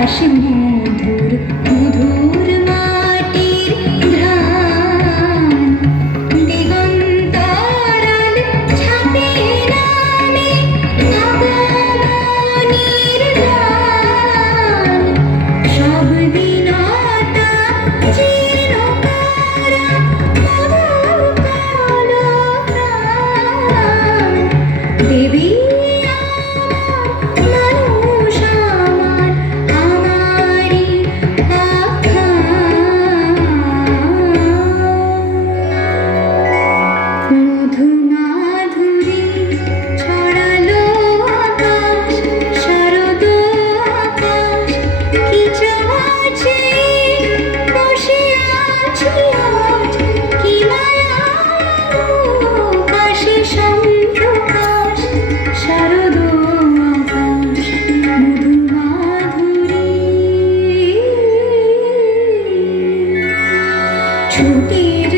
Akash Madhu to